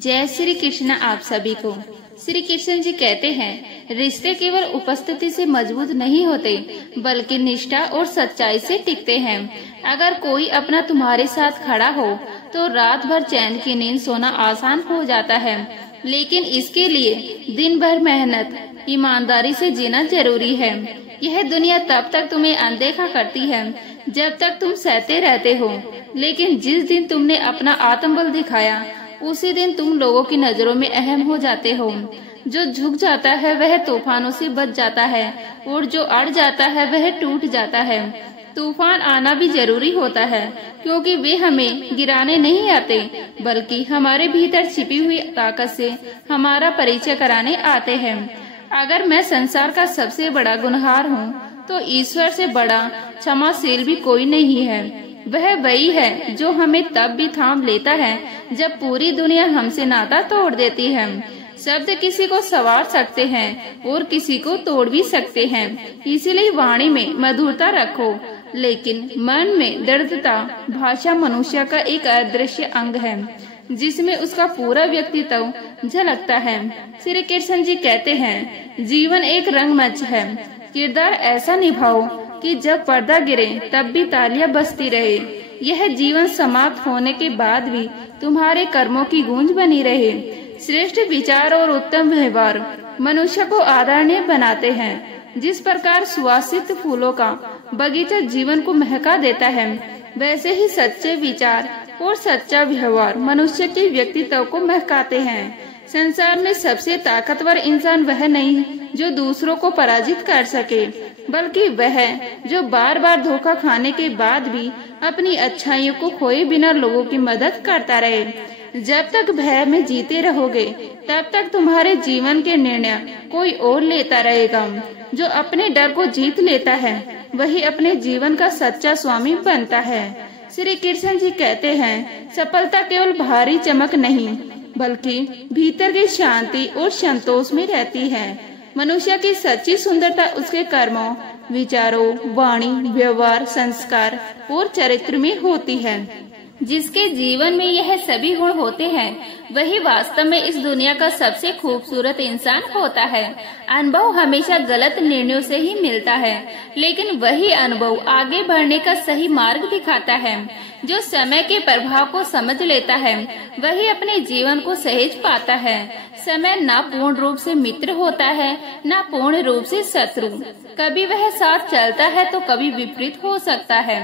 जय श्री कृष्ण आप सभी को। श्री कृष्ण जी कहते हैं, रिश्ते केवल उपस्थिति से मजबूत नहीं होते बल्कि निष्ठा और सच्चाई से टिकते हैं। अगर कोई अपना तुम्हारे साथ खड़ा हो तो रात भर चैन की नींद सोना आसान हो जाता है, लेकिन इसके लिए दिन भर मेहनत ईमानदारी से जीना जरूरी है। यह दुनिया तब तक तुम्हें अनदेखा करती है जब तक तुम सहते रहते हो, लेकिन जिस दिन तुमने अपना आत्मबल दिखाया उसी दिन तुम लोगों की नजरों में अहम हो जाते हो। जो झुक जाता है वह तूफानों से बच जाता है और जो अड़ जाता है वह टूट जाता है। तूफान आना भी जरूरी होता है क्योंकि वे हमें गिराने नहीं आते बल्कि हमारे भीतर छिपी हुई ताकत से हमारा परिचय कराने आते हैं। अगर मैं संसार का सबसे बड़ा गुनहगार हूँ तो ईश्वर से बड़ा क्षमाशील भी कोई नहीं है। वह वही है जो हमें तब भी थाम लेता है जब पूरी दुनिया हमसे नाता तोड़ देती है। शब्द किसी को संवार सकते हैं और किसी को तोड़ भी सकते हैं, इसीलिए वाणी में मधुरता रखो लेकिन मन में दृढ़ता। भाषा मनुष्य का एक अदृश्य अंग है जिसमें उसका पूरा व्यक्तित्व झलकता है। श्री कृष्ण जी कहते हैं, जीवन एक रंगमंच है, किरदार ऐसा निभाओ कि जब पर्दा गिरे तब भी तालियां बजती रहे। यह जीवन समाप्त होने के बाद भी तुम्हारे कर्मों की गूंज बनी रहे। श्रेष्ठ विचार और उत्तम व्यवहार मनुष्य को आदरणीय बनाते हैं। जिस प्रकार सुवासित फूलों का बगीचा जीवन को महका देता है, वैसे ही सच्चे विचार और सच्चा व्यवहार मनुष्य के व्यक्तित्व को महकाते हैं। संसार में सबसे ताकतवर इंसान वह नहीं जो दूसरों को पराजित कर सके, बल्कि वह जो बार बार धोखा खाने के बाद भी अपनी अच्छाइयों को खोए बिना लोगों की मदद करता रहे। जब तक भय में जीते रहोगे तब तक तुम्हारे जीवन के निर्णय कोई और लेता रहेगा। जो अपने डर को जीत लेता है वही अपने जीवन का सच्चा स्वामी बनता है। श्री कृष्ण जी कहते हैं, सफलता केवल बाहरी चमक नहीं बल्कि भीतर की शांति और संतोष में रहती है। मनुष्य की सच्ची सुंदरता उसके कर्मों, विचारों, वाणी, व्यवहार, संस्कार और चरित्र में होती है। जिसके जीवन में यह सभी गुण होते हैं वही वास्तव में इस दुनिया का सबसे खूबसूरत इंसान होता है। अनुभव हमेशा गलत निर्णयों से ही मिलता है, लेकिन वही अनुभव आगे बढ़ने का सही मार्ग दिखाता है। जो समय के प्रभाव को समझ लेता है वही अपने जीवन को सहज पाता है। समय न पूर्ण रूप से मित्र होता है न पूर्ण रूप से शत्रु। कभी वह साथ चलता है तो कभी विपरीत हो सकता है।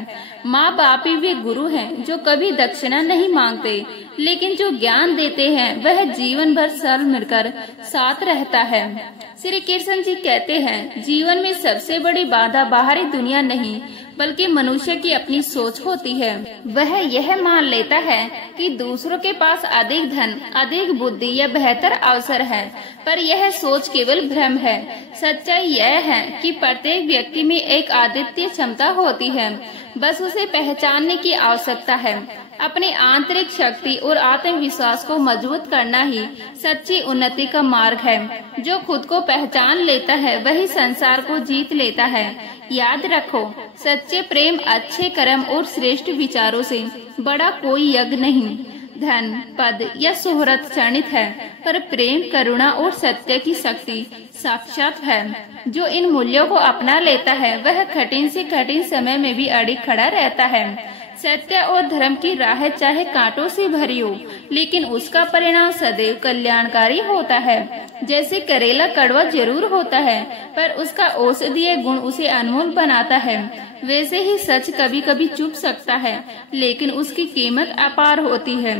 माँ बाप ही वे गुरु हैं जो कभी दक्षिणा नहीं मांगते, लेकिन जो ज्ञान देते हैं वह जीवन भर साथ मिलकर साथ रहता है। श्री कृष्ण जी कहते हैं, जीवन में सबसे बड़ी बाधा बाहरी दुनिया नहीं बल्कि मनुष्य की अपनी सोच होती है। वह यह मान लेता है कि दूसरों के पास अधिक धन, अधिक बुद्धि या बेहतर अवसर है, पर यह सोच केवल भ्रम है। सच्चाई यह है कि प्रत्येक व्यक्ति में एक अद्वितीय क्षमता होती है, बस उसे पहचानने की आवश्यकता है। अपनी आंतरिक शक्ति और आत्मविश्वास को मजबूत करना ही सच्ची उन्नति का मार्ग है। जो खुद को पहचान लेता है वही संसार को जीत लेता है। याद रखो, सच्चे प्रेम, अच्छे कर्म और श्रेष्ठ विचारों से बड़ा कोई यज्ञ नहीं। धन, पद या शोहरत क्षणिक है, पर प्रेम, करुणा और सत्य की शक्ति साक्षात है। जो इन मूल्यों को अपना लेता है वह कठिन से कठिन समय में भी अड़िग खड़ा रहता है। सत्य और धर्म की राह चाहे कांटों से भरी हो, लेकिन उसका परिणाम सदैव कल्याणकारी होता है। जैसे करेला कड़वा जरूर होता है, पर उसका औषधीय गुण उसे अनमोल बनाता है, वैसे ही सच कभी कभी चुप सकता है, लेकिन उसकी कीमत अपार होती है।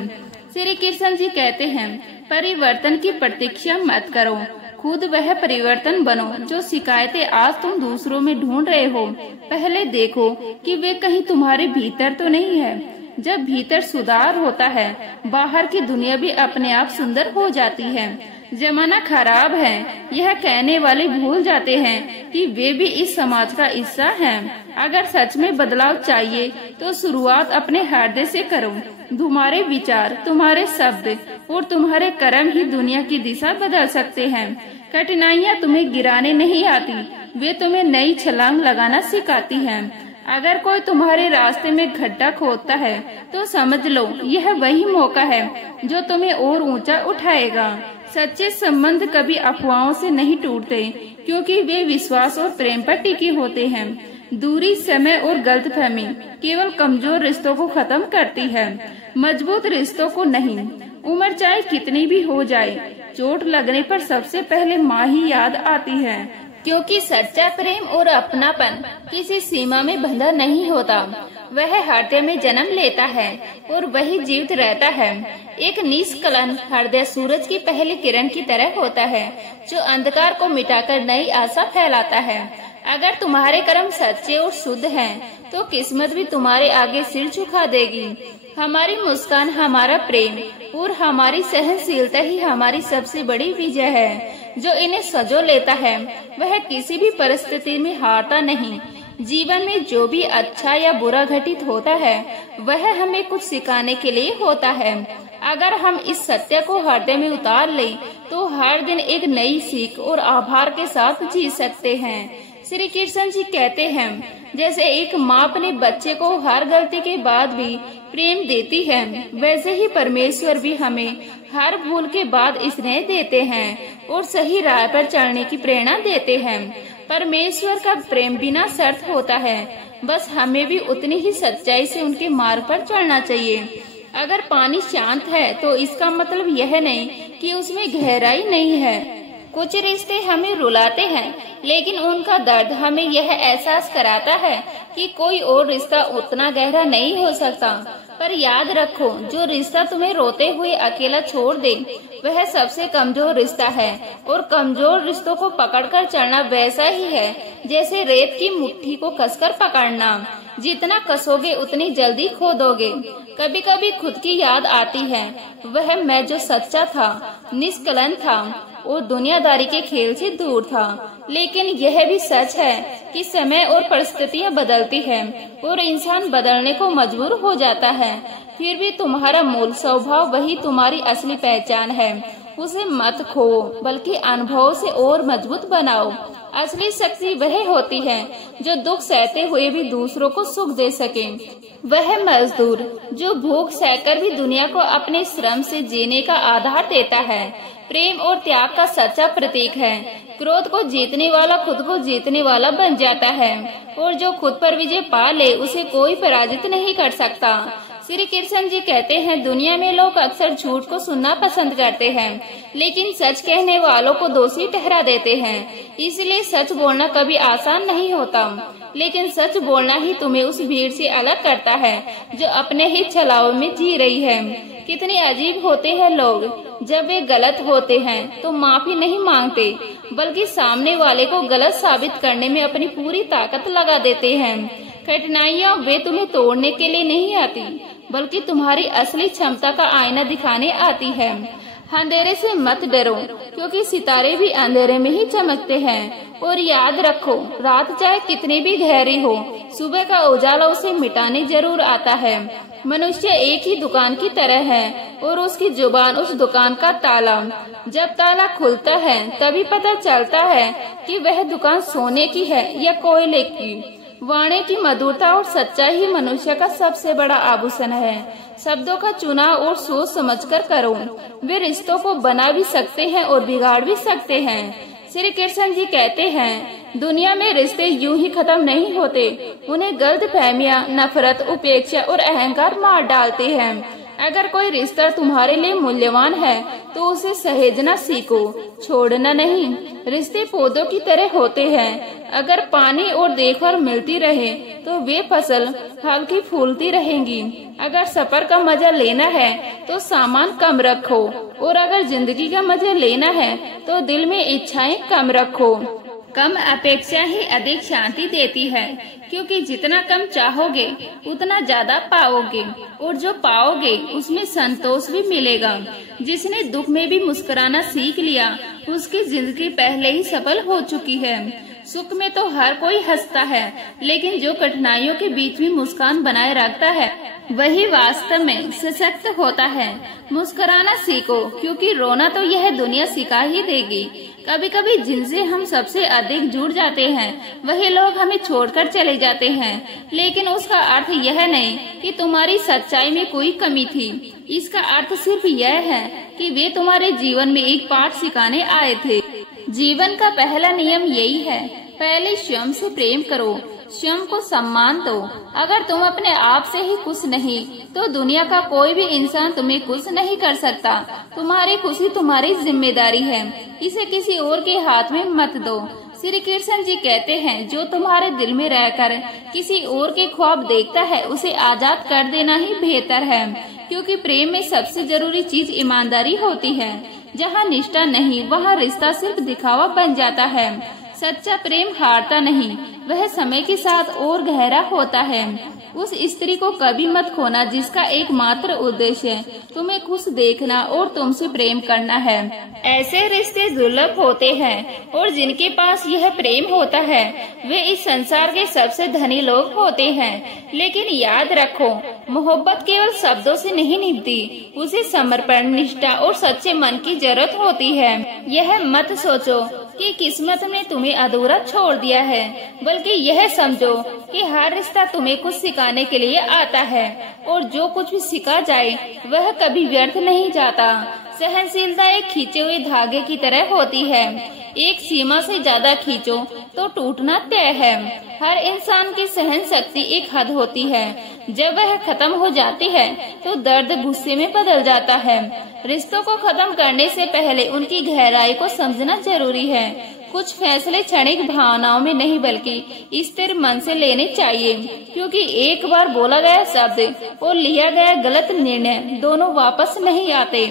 श्री कृष्ण जी कहते हैं, परिवर्तन की प्रतीक्षा मत करो, खुद वह परिवर्तन बनो जो शिकायतें आज तुम दूसरों में ढूंढ रहे हो। पहले देखो कि वे कहीं तुम्हारे भीतर तो नहीं है। जब भीतर सुधार होता है, बाहर की दुनिया भी अपने आप सुंदर हो जाती है। जमाना खराब है, यह कहने वाले भूल जाते हैं कि वे भी इस समाज का हिस्सा हैं। अगर सच में बदलाव चाहिए तो शुरुआत अपने हृदय से करो। तुम्हारे विचार, तुम्हारे शब्द और तुम्हारे कर्म ही दुनिया की दिशा बदल सकते हैं। कठिनाइयाँ तुम्हें गिराने नहीं आती, वे तुम्हें नई छलांग लगाना सिखाती हैं। अगर कोई तुम्हारे रास्ते में गड्ढा खोदता है तो समझ लो यह वही मौका है जो तुम्हें और ऊंचा उठाएगा। सच्चे संबंध कभी अफवाहों से नहीं टूटते, क्योंकि वे विश्वास और प्रेम पर टिके होते हैं। दूरी, समय और गलतफहमी केवल कमजोर रिश्तों को खत्म करती है, मजबूत रिश्तों को नहीं। उम्र चाहे कितनी भी हो जाए, चोट लगने पर सबसे पहले माँ ही याद आती है, क्योंकि सच्चा प्रेम और अपनापन किसी सीमा में बंधा नहीं होता। वह हृदय में जन्म लेता है और वही जीवित रहता है। एक निष्कलंक हृदय सूरज की पहली किरण की तरह होता है, जो अंधकार को मिटाकर नई आशा फैलाता है। अगर तुम्हारे कर्म सच्चे और शुद्ध हैं, तो किस्मत भी तुम्हारे आगे सिर झुका देगी। हमारी मुस्कान, हमारा प्रेम और हमारी सहनशीलता ही हमारी सबसे बड़ी विजय है। जो इन्हें सजो लेता है वह किसी भी परिस्थिति में हारता नहीं। जीवन में जो भी अच्छा या बुरा घटित होता है वह हमें कुछ सिखाने के लिए होता है। अगर हम इस सत्य को हृदय में उतार लें तो हर दिन एक नई सीख और आभार के साथ जी सकते हैं। श्री कृष्ण जी कहते हैं, जैसे एक माँ अपने बच्चे को हर गलती के बाद भी प्रेम देती है, वैसे ही परमेश्वर भी हमें हर भूल के बाद स्नेह देते हैं और सही राह पर चलने की प्रेरणा देते हैं। परमेश्वर का प्रेम बिना शर्त होता है, बस हमें भी उतनी ही सच्चाई से उनके मार्ग पर चलना चाहिए। अगर पानी शांत है तो इसका मतलब यह नहीं कि उसमें गहराई नहीं है। कुछ रिश्ते हमें रुलाते हैं, लेकिन उनका दर्द हमें यह एहसास कराता है कि कोई और रिश्ता उतना गहरा नहीं हो सकता। पर याद रखो, जो रिश्ता तुम्हें रोते हुए अकेला छोड़ दे वह सबसे कमजोर रिश्ता है, और कमजोर रिश्तों को पकड़कर चलना वैसा ही है जैसे रेत की मुट्ठी को कसकर पकड़ना। जितना कसोगे उतनी जल्दी खो दोगे। कभी कभी खुद की याद आती है, वह मैं जो सच्चा था, निष्कलंक था और दुनियादारी के खेल से दूर था। लेकिन यह भी सच है कि समय और परिस्थितियां बदलती हैं और इंसान बदलने को मजबूर हो जाता है। फिर भी तुम्हारा मूल स्वभाव वही तुम्हारी असली पहचान है। उसे मत खो, बल्कि अनुभव से और मजबूत बनाओ। असली शक्ति वह होती है जो दुख सहते हुए भी दूसरों को सुख दे सके। वह मजदूर जो भूख सहकर भी दुनिया को अपने श्रम से जीने का आधार देता है, प्रेम और त्याग का सच्चा प्रतीक है। क्रोध को जीतने वाला खुद को जीतने वाला बन जाता है, और जो खुद पर विजय पा ले उसे कोई पराजित नहीं कर सकता। श्री कृष्ण जी कहते हैं, दुनिया में लोग अक्सर झूठ को सुनना पसंद करते हैं, लेकिन सच कहने वालों को दोषी ठहरा देते हैं। इसलिए सच बोलना कभी आसान नहीं होता, लेकिन सच बोलना ही तुम्हें उस भीड़ से अलग करता है जो अपने ही छलावे में जी रही है। कितने अजीब होते हैं लोग, जब वे गलत होते हैं तो माफी नहीं मांगते, बल्कि सामने वाले को गलत साबित करने में अपनी पूरी ताकत लगा देते हैं। कठिनाइयाँ वे तुम्हें तोड़ने के लिए नहीं आती, बल्कि तुम्हारी असली क्षमता का आईना दिखाने आती है। अंधेरे से मत डरो, क्योंकि सितारे भी अंधेरे में ही चमकते हैं। और याद रखो, रात चाहे कितनी भी गहरी हो, सुबह का उजाला उसे मिटाने जरूर आता है। मनुष्य एक ही दुकान की तरह है और उसकी जुबान उस दुकान का ताला। जब ताला खुलता है तभी पता चलता है कि वह दुकान सोने की है या कोयले की। वाणी की मधुरता और सच्चाई ही मनुष्य का सबसे बड़ा आभूषण है। शब्दों का चुनाव और सोच समझकर करो, वे रिश्तों को बना भी सकते हैं और बिगाड़ भी सकते हैं। श्री कृष्ण जी कहते हैं, दुनिया में रिश्ते यूं ही खत्म नहीं होते, उन्हें गलतफहमियां, नफरत, उपेक्षा और अहंकार मार डालते हैं। अगर कोई रिश्ता तुम्हारे लिए मूल्यवान है तो उसे सहेजना सीखो, छोड़ना नहीं। रिश्ते पौधों की तरह होते हैं, अगर पानी और देखभाल मिलती रहे तो वे फसल हल्की फूलती रहेंगी। अगर सफर का मजा लेना है तो सामान कम रखो, और अगर जिंदगी का मजा लेना है तो दिल में इच्छाएं कम रखो। कम अपेक्षा ही अधिक शांति देती है, क्योंकि जितना कम चाहोगे उतना ज्यादा पाओगे, और जो पाओगे उसमें संतोष भी मिलेगा। जिसने दुख में भी मुस्कुराना सीख लिया उसकी जिंदगी पहले ही सफल हो चुकी है। सुख में तो हर कोई हंसता है, लेकिन जो कठिनाइयों के बीच में मुस्कान बनाए रखता है वही वास्तव में सशक्त होता है। मुस्कुराना सीखो, क्योंकि रोना तो यह दुनिया सिखा ही देगी। कभी कभी जिनसे हम सबसे अधिक जुड़ जाते हैं वही लोग हमें छोड़कर चले जाते हैं, लेकिन उसका अर्थ यह नहीं कि तुम्हारी सच्चाई में कोई कमी थी। इसका अर्थ सिर्फ यह है कि वे तुम्हारे जीवन में एक पाठ सिखाने आए थे। जीवन का पहला नियम यही है, पहले स्वयं से प्रेम करो, स्वयं को सम्मान दो। अगर तुम अपने आप से ही खुश नहीं तो दुनिया का कोई भी इंसान तुम्हें खुश नहीं कर सकता। तुम्हारी खुशी तुम्हारी जिम्मेदारी है, इसे किसी और के हाथ में मत दो। श्री कृष्ण जी कहते हैं, जो तुम्हारे दिल में रहकर किसी और के ख्वाब देखता है उसे आजाद कर देना ही बेहतर है, क्योंकि प्रेम में सबसे जरूरी चीज ईमानदारी होती है। जहाँ निष्ठा नहीं वहाँ रिश्ता सिर्फ दिखावा बन जाता है। सच्चा प्रेम हारता नहीं, वह समय के साथ और गहरा होता है। उस स्त्री को कभी मत खोना जिसका एकमात्र उद्देश्य तुम्हें खुश देखना और तुमसे प्रेम करना है। ऐसे रिश्ते दुर्लभ होते हैं और जिनके पास यह प्रेम होता है वे इस संसार के सबसे धनी लोग होते हैं। लेकिन याद रखो, मोहब्बत केवल शब्दों से नहीं निभती, उसे समर्पण, निष्ठा और सच्चे मन की जरूरत होती है। यह मत सोचो कि किस्मत ने तुम्हें अधूरा छोड़ दिया है, बल्कि यह समझो कि हर रिश्ता तुम्हें कुछ सिखाने के लिए आता है और जो कुछ भी सिखा जाए वह कभी व्यर्थ नहीं जाता। सहनशीलता एक खींचे हुए धागे की तरह होती है, एक सीमा से ज्यादा खींचो तो टूटना तय है। हर इंसान की सहन शक्ति एक हद होती है, जब वह खत्म हो जाती है तो दर्द गुस्से में बदल जाता है। रिश्तों को खत्म करने से पहले उनकी गहराई को समझना जरूरी है। कुछ फैसले क्षणिक भावनाओं में नहीं बल्कि स्थिर मन से लेने चाहिए, क्योंकि एक बार बोला गया शब्द और लिया गया गलत निर्णय दोनों वापस नहीं आते।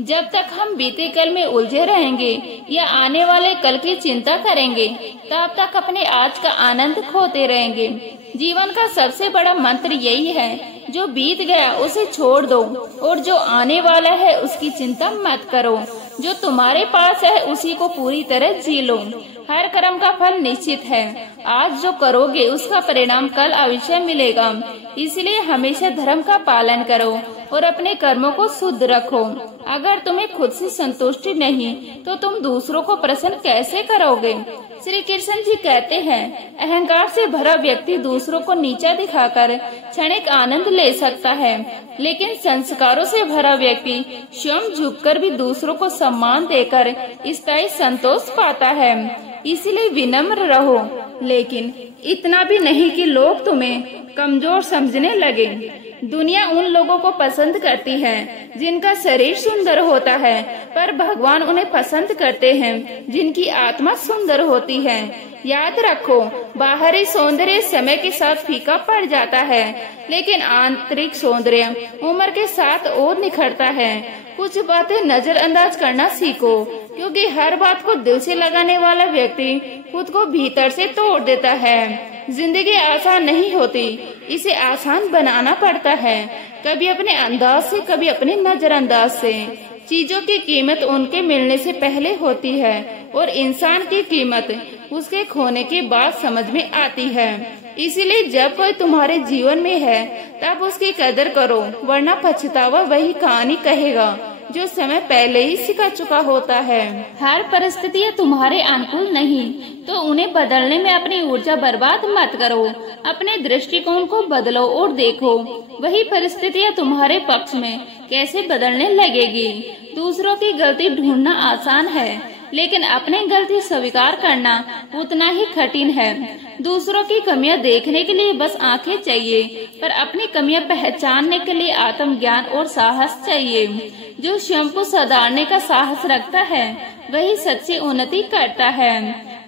जब तक हम बीते कल में उलझे रहेंगे या आने वाले कल की चिंता करेंगे तब तक अपने आज का आनंद खोते रहेंगे। जीवन का सबसे बड़ा मंत्र यही है, जो बीत गया उसे छोड़ दो और जो आने वाला है उसकी चिंता मत करो। जो तुम्हारे पास है उसी को पूरी तरह जी लो। हर कर्म का फल निश्चित है, आज जो करोगे उसका परिणाम कल अवश्य मिलेगा। इसलिए हमेशा धर्म का पालन करो और अपने कर्मों को शुद्ध रखो। अगर तुम्हें खुद से संतुष्टि नहीं तो तुम दूसरों को प्रसन्न कैसे करोगे। श्री कृष्ण जी कहते हैं, अहंकार से भरा व्यक्ति दूसरों को नीचा दिखाकर क्षणिक आनंद ले सकता है, लेकिन संस्कारों से भरा व्यक्ति स्वयं झुककर भी दूसरों को सम्मान देकर स्थायी संतोष पाता है। इसलिए विनम्र रहो, लेकिन इतना भी नहीं कि लोग तुम्हें कमजोर समझने लगे। दुनिया उन लोगों को पसंद करती है जिनका शरीर सुंदर होता है, पर भगवान उन्हें पसंद करते हैं जिनकी आत्मा सुंदर होती है। याद रखो, बाहरी सौंदर्य समय के साथ फीका पड़ जाता है, लेकिन आंतरिक सौंदर्य उम्र के साथ और निखरता है। कुछ बातें नजरअंदाज करना सीखो, क्योंकि हर बात को दिल से लगाने वाला व्यक्ति खुद को भीतर से तोड़ देता है। जिंदगी आसान नहीं होती, इसे आसान बनाना पड़ता है, कभी अपने अंदाज से, कभी अपने नजरअंदाज से। चीजों की कीमत उनके मिलने से पहले होती है और इंसान की कीमत उसके खोने के बाद समझ में आती है। इसलिए जब कोई तुम्हारे जीवन में है तब उसकी कदर करो, वरना पछतावा वही कहानी कहेगा जो समय पहले ही सिखा चुका होता है। हर परिस्थितियाँ तुम्हारे अनुकूल नहीं तो उन्हें बदलने में अपनी ऊर्जा बर्बाद मत करो। अपने दृष्टिकोण को बदलो और देखो वही परिस्थितियाँ तुम्हारे पक्ष में कैसे बदलने लगेगी। दूसरों की गलती ढूंढना आसान है, लेकिन अपनी गलती स्वीकार करना उतना ही कठिन है। दूसरों की कमियां देखने के लिए बस आंखें चाहिए, पर अपनी कमियां पहचानने के लिए आत्मज्ञान और साहस चाहिए। जो स्वयं को सुधारने का साहस रखता है वही सच्ची उन्नति करता है।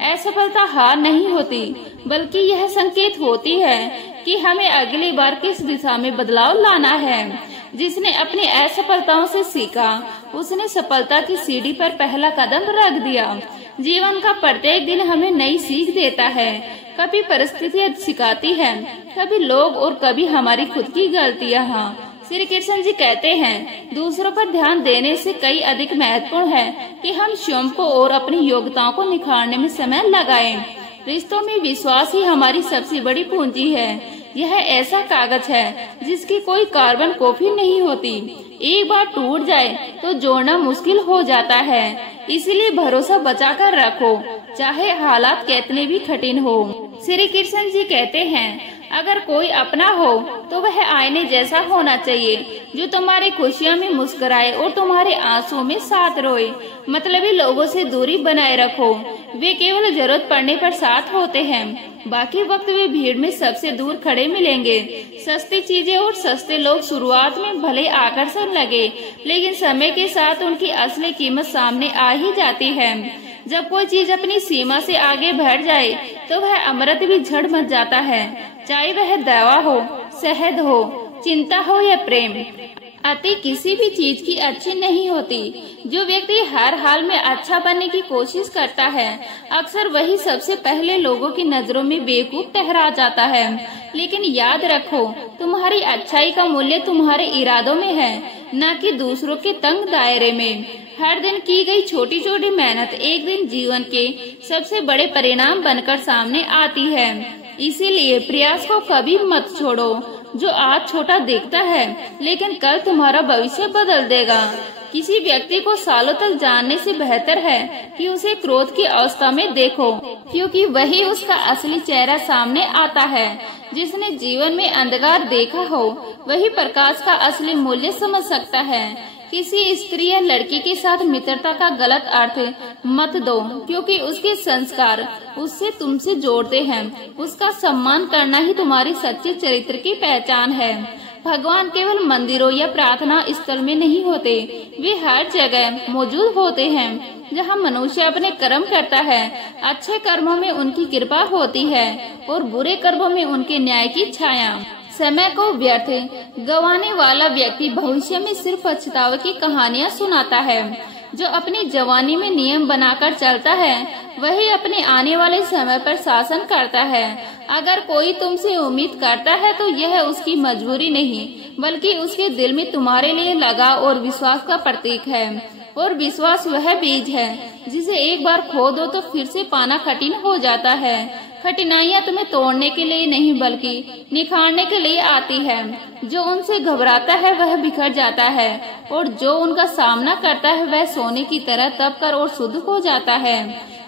असफलता हार नहीं होती, बल्कि यह संकेत होती है कि हमें अगली बार किस दिशा में बदलाव लाना है। जिसने अपनी असफलताओं से सीखा उसने सफलता की सीढ़ी पर पहला कदम रख दिया। जीवन का प्रत्येक दिन हमें नई सीख देता है। कभी परिस्थितियाँ सिखाती है, कभी लोग और कभी हमारी खुद की गलतियाँ। श्री कृष्ण जी कहते हैं, दूसरों पर ध्यान देने से कई अधिक महत्वपूर्ण है कि हम स्वयं को और अपनी योग्यताओं को निखारने में समय लगाएं। रिश्तों में विश्वास ही हमारी सबसे बड़ी पूंजी है। यह ऐसा कागज है जिसकी कोई कार्बन कॉपी नहीं होती। एक बार टूट जाए तो जोड़ना मुश्किल हो जाता है। इसलिए भरोसा बचाकर रखो, चाहे हालात कितने भी कठिन हो। श्री कृष्ण जी कहते हैं, अगर कोई अपना हो तो वह आईने जैसा होना चाहिए, जो तुम्हारी खुशियों में मुस्कुराए और तुम्हारे आंसुओं में साथ रोए। मतलबी लोगों से दूरी बनाए रखो, वे केवल जरूरत पड़ने पर साथ होते हैं, बाकी वक्त वे भीड़ में सबसे दूर खड़े मिलेंगे। सस्ती चीजें और सस्ते लोग शुरुआत में भले आकर्षण लगे, लेकिन समय के साथ उनकी असली कीमत सामने आ ही जाती है। जब कोई चीज अपनी सीमा से आगे बढ़ जाए तो वह अमृत भी झड़ मच जाता है, चाहे वह दवा हो, शहद हो, चिंता हो या प्रेम। अति किसी भी चीज की अच्छी नहीं होती। जो व्यक्ति हर हाल में अच्छा बनने की कोशिश करता है, अक्सर वही सबसे पहले लोगों की नजरों में बेवकूफ ठहरा जाता है। लेकिन याद रखो, तुम्हारी अच्छाई का मूल्य तुम्हारे इरादों में है, न कि दूसरों के तंग दायरे में। हर दिन की गई छोटी छोटी मेहनत एक दिन जीवन के सबसे बड़े परिणाम बनकर सामने आती है। इसीलिए प्रयास को कभी मत छोड़ो। जो आज छोटा दिखता है, लेकिन कल तुम्हारा भविष्य बदल देगा। किसी व्यक्ति को सालों तक जानने से बेहतर है कि उसे क्रोध की अवस्था में देखो, क्योंकि वही उसका असली चेहरा सामने आता है। जिसने जीवन में अंधकार देखा हो, वही प्रकाश का असली मूल्य समझ सकता है। किसी स्त्री या लड़की के साथ मित्रता का गलत अर्थ मत दो, क्योंकि उसके संस्कार उससे तुमसे जोड़ते हैं। उसका सम्मान करना ही तुम्हारी सच्चे चरित्र की पहचान है। भगवान केवल मंदिरों या प्रार्थना स्थल में नहीं होते, वे हर जगह मौजूद होते हैं। जहाँ मनुष्य अपने कर्म करता है, अच्छे कर्मों में उनकी कृपा होती है और बुरे कर्मों में उनके न्याय की छाया। समय को व्यर्थ गंवाने वाला व्यक्ति भविष्य में सिर्फ पछतावे की कहानियाँ सुनाता है। जो अपनी जवानी में नियम बनाकर चलता है, वही अपने आने वाले समय पर शासन करता है। अगर कोई तुमसे उम्मीद करता है तो यह उसकी मजबूरी नहीं, बल्कि उसके दिल में तुम्हारे लिए लगाव और विश्वास का प्रतीक है। और विश्वास वह बीज है जिसे एक बार खो दो तो फिर से पाना कठिन हो जाता है। कठिनाइयाँ तुम्हें तोड़ने के लिए नहीं, बल्कि निखारने के लिए आती है। जो उनसे घबराता है वह बिखर जाता है, और जो उनका सामना करता है वह सोने की तरह तपकर और शुद्ध हो जाता है।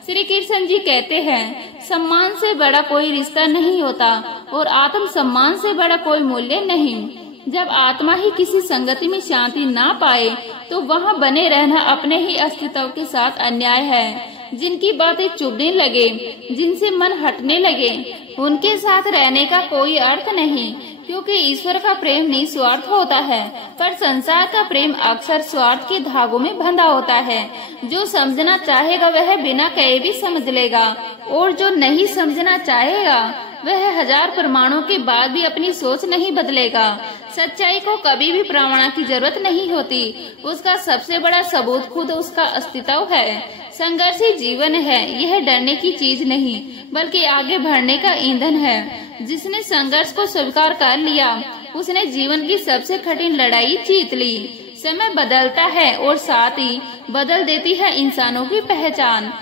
श्री कृष्ण जी कहते हैं, सम्मान से बड़ा कोई रिश्ता नहीं होता और आत्म सम्मान से बड़ा कोई मूल्य नहीं। जब आत्मा ही किसी संगति में शांति ना पाए तो वहाँ बने रहना अपने ही अस्तित्व के साथ अन्याय है। जिनकी बातें चुभने लगे, जिनसे मन हटने लगे, उनके साथ रहने का कोई अर्थ नहीं, क्योंकि ईश्वर का प्रेम निस्वार्थ होता है, पर संसार का प्रेम अक्सर स्वार्थ के धागों में बंधा होता है। जो समझना चाहेगा वह बिना कहे भी समझ लेगा, और जो नहीं समझना चाहेगा वह हजार प्रमाणों के बाद भी अपनी सोच नहीं बदलेगा। सच्चाई को कभी भी प्रमाण की जरूरत नहीं होती, उसका सबसे बड़ा सबूत खुद उसका अस्तित्व है। संघर्षी जीवन है, यह डरने की चीज नहीं, बल्कि आगे बढ़ने का ईंधन है। जिसने संघर्ष को स्वीकार कर लिया, उसने जीवन की सबसे कठिन लड़ाई जीत ली। समय बदलता है और साथ ही बदल देती है इंसानों की पहचान।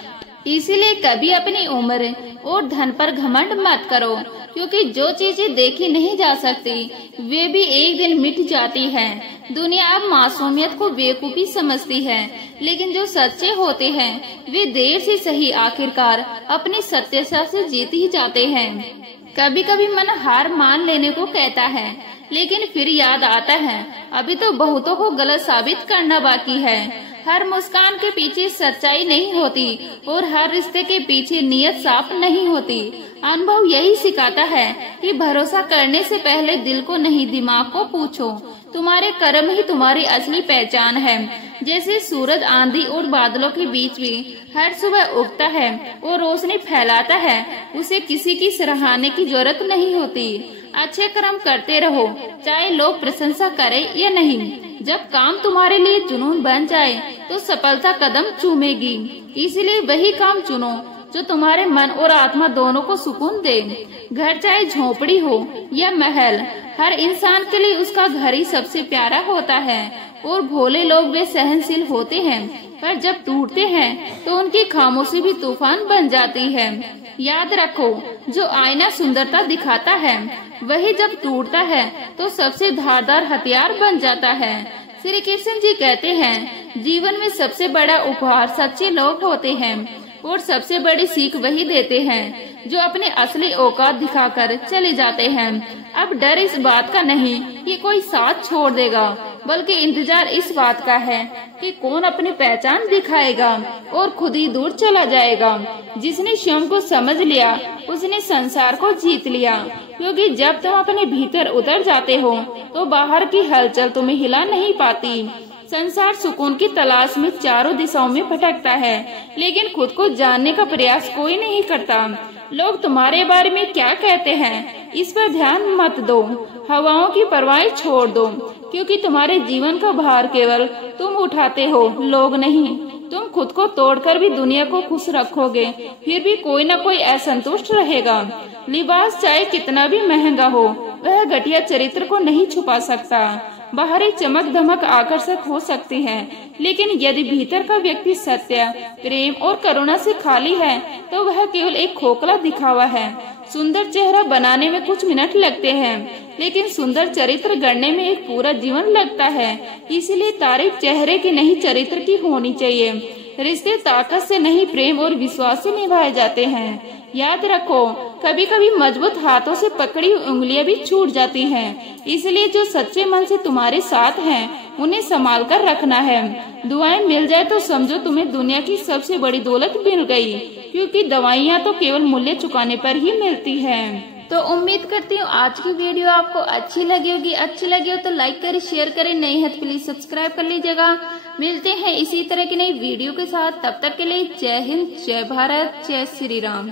इसीलिए कभी अपनी उम्र और धन पर घमंड मत करो, क्योंकि जो चीजें देखी नहीं जा सकती वे भी एक दिन मिट जाती हैं। दुनिया अब मासूमियत को बेवकूफी समझती है, लेकिन जो सच्चे होते हैं वे देर से सही आखिरकार अपनी सत्यता से जीत ही जाते हैं। कभी कभी मन हार मान लेने को कहता है, लेकिन फिर याद आता है अभी तो बहुतों को गलत साबित करना बाकी है। हर मुस्कान के पीछे सच्चाई नहीं होती और हर रिश्ते के पीछे नियत साफ नहीं होती। अनुभव यही सिखाता है कि भरोसा करने से पहले दिल को नहीं, दिमाग को पूछो। तुम्हारे कर्म ही तुम्हारी असली पहचान है। जैसे सूरज आंधी और बादलों के बीच भी हर सुबह उगता है और रोशनी फैलाता है, उसे किसी की सराहने की जरूरत नहीं होती। अच्छे कर्म करते रहो, चाहे लोग प्रशंसा करें या नहीं। जब काम तुम्हारे लिए जुनून बन जाए तो सफलता कदम चूमेगी। इसलिए वही काम चुनो जो तुम्हारे मन और आत्मा दोनों को सुकून दे। घर चाहे झोपड़ी हो या महल, हर इंसान के लिए उसका घर ही सबसे प्यारा होता है। और भोले लोग वे सहनशील होते हैं, पर जब टूटते हैं तो उनकी खामोशी भी तूफान बन जाती है। याद रखो, जो आईना सुंदरता दिखाता है वही जब टूटता है तो सबसे धारदार हथियार बन जाता है। श्री कृष्ण जी कहते हैं, जीवन में सबसे बड़ा उपहार सच्चे लोग होते हैं और सबसे बड़ी सीख वही देते हैं जो अपने असली औकात दिखाकर चले जाते हैं। अब डर इस बात का नहीं कि कोई साथ छोड़ देगा, बल्कि इंतजार इस बात का है कि कौन अपनी पहचान दिखाएगा और खुद ही दूर चला जाएगा। जिसने स्वयं को समझ लिया उसने संसार को जीत लिया, क्योंकि जब तुम अपने भीतर उतर जाते हो तो बाहर की हलचल तुम्हें हिला नहीं पाती। संसार सुकून की तलाश में चारों दिशाओं में भटकता है, लेकिन खुद को जानने का प्रयास कोई नहीं करता। लोग तुम्हारे बारे में क्या कहते हैं इस पर ध्यान मत दो, हवाओं की परवाह छोड़ दो, क्योंकि तुम्हारे जीवन का भार केवल तुम उठाते हो, लोग नहीं। तुम खुद को तोड़कर भी दुनिया को खुश रखोगे, फिर भी कोई न कोई असंतुष्ट रहेगा। लिबास चाहे कितना भी महंगा हो, वह घटिया चरित्र को नहीं छुपा सकता। बाहरी चमक धमक आकर्षक हो सकती है, लेकिन यदि भीतर का व्यक्ति सत्य, प्रेम और करुणा से खाली है तो वह केवल एक खोखला दिखावा है। सुंदर चेहरा बनाने में कुछ मिनट लगते हैं, लेकिन सुंदर चरित्र गढ़ने में एक पूरा जीवन लगता है। इसलिए तारीफ चेहरे की नहीं, चरित्र की होनी चाहिए। रिश्ते ताकत से नहीं, प्रेम और विश्वास से निभाए जाते हैं। याद रखो, कभी कभी मजबूत हाथों से पकड़ी हुई उंगलियां भी छूट जाती हैं। इसलिए जो सच्चे मन से तुम्हारे साथ हैं, उन्हें संभाल कर रखना है। दुआएं मिल जाए तो समझो तुम्हें दुनिया की सबसे बड़ी दौलत मिल गई, क्योंकि दवाइयाँ तो केवल मूल्य चुकाने पर ही मिलती है। तो उम्मीद करती हूँ आज की वीडियो आपको अच्छी लगी होगी। अच्छी लगी हो तो लाइक करें, शेयर करें, नए हैं तो प्लीज सब्सक्राइब कर लीजिएगा। मिलते हैं इसी तरह की नई वीडियो के साथ, तब तक के लिए जय हिंद, जय भारत, जय श्री राम।